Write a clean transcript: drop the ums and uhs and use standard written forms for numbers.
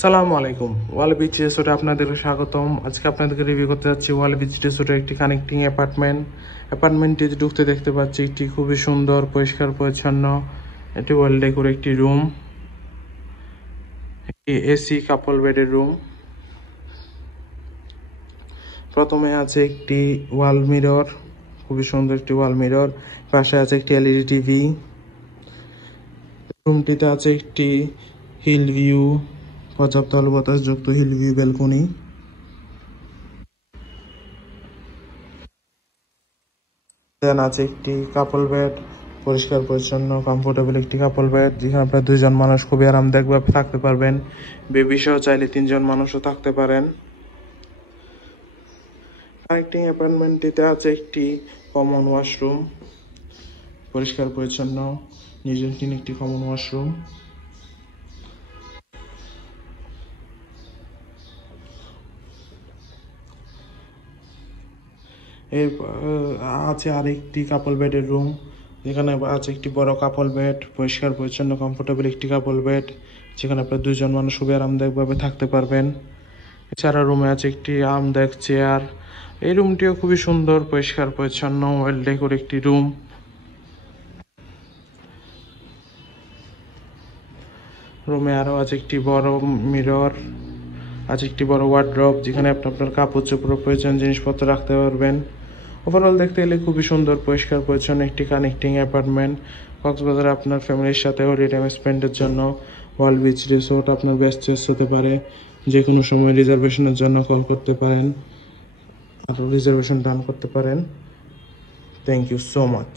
সালামু আলাইকুম। ওয়াল বিচ রিসোর্টে আপনাদেরকে স্বাগতম। আজকে আপনাদেরকে রিভিউ করতে যাচ্ছি ওয়াল বিচ রিসোর্টের একটি কানেক্টিং অ্যাপার্টমেন্টটি ঢুকতে দেখতে পাচ্ছি একটি খুবই সুন্দর পরিষ্কার পরিচ্ছন্ন এটি ওয়েল ডেকোর একটি রুম, একটি এসি কাপল বেডের রুম। প্রথমে আছে একটি ওয়াল মিরর, খুবই সুন্দর একটি ওয়াল মিরর। পাশে আছে একটি এলইডি টিভি। রুমটিতে আছে একটি হিল ভিউ, পর্যাপ্ত আলো বাতাসযুক্ত হিল ভিউ ব্যালকনি। দেন আছে একটি কাপল বেড, পরিষ্কার পরিচ্ছন্ন কমফোর্টেবল একটি কাপল বেড, যেখানে আপনার দুজন মানুষ খুবই আরামদায়কভাবে থাকতে পারবেন। বেবি সহ চাইলে 3 জন মানুষও থাকতে পারেন। কানেক্টিং অ্যাপার্টমেন্টটিতে আছে একটি কমন ওয়াশরুম, পরিষ্কার পরিচ্ছন্ন নির্জনহীন একটি কমন ওয়াশরুম। এর আছে আরেকটি কাপল বেডের রুম, যেখানে আছে একটি বড় কাপল বেড, পরিষ্কার পরিচ্ছন্ন কমফোর্টেবল একটি কাপল বেড, যেখানে আপনার 2 জন মানুষ খুবই আরামদায়কভাবে থাকতে পারবেন। এছাড়া রুমে আছে একটি আরামদায়ক চেয়ার। এই রুমটিও খুবই সুন্দর, পরিষ্কার পরিচ্ছন্ন ওয়েল ডেকোর একটি রুম। রুমে আরও আছে একটি বড় মিরর, আছে একটি বড় ওয়ার্ড্রপ, যেখানে আপনি আপনার কাপড় চোপড় প্রয়োজন জিনিসপত্র রাখতে পারবেন। ওভারঅল দেখতে গেলে খুবই সুন্দর পরিষ্কার পরিচ্ছন্ন একটি কানেক্টিং অ্যাপার্টমেন্ট। কক্সবাজারে আপনার ফ্যামিলির সাথে হলিডে টাইম স্পেন্ডের জন্য ওয়াল বিচ রিসোর্ট আপনার বেস্ট চয়েস হতে পারে। যে কোনো সময় রিজার্ভেশনের জন্য কল করতে পারেন, আর রিজার্ভেশন ডান করতে পারেন। Thank you so much.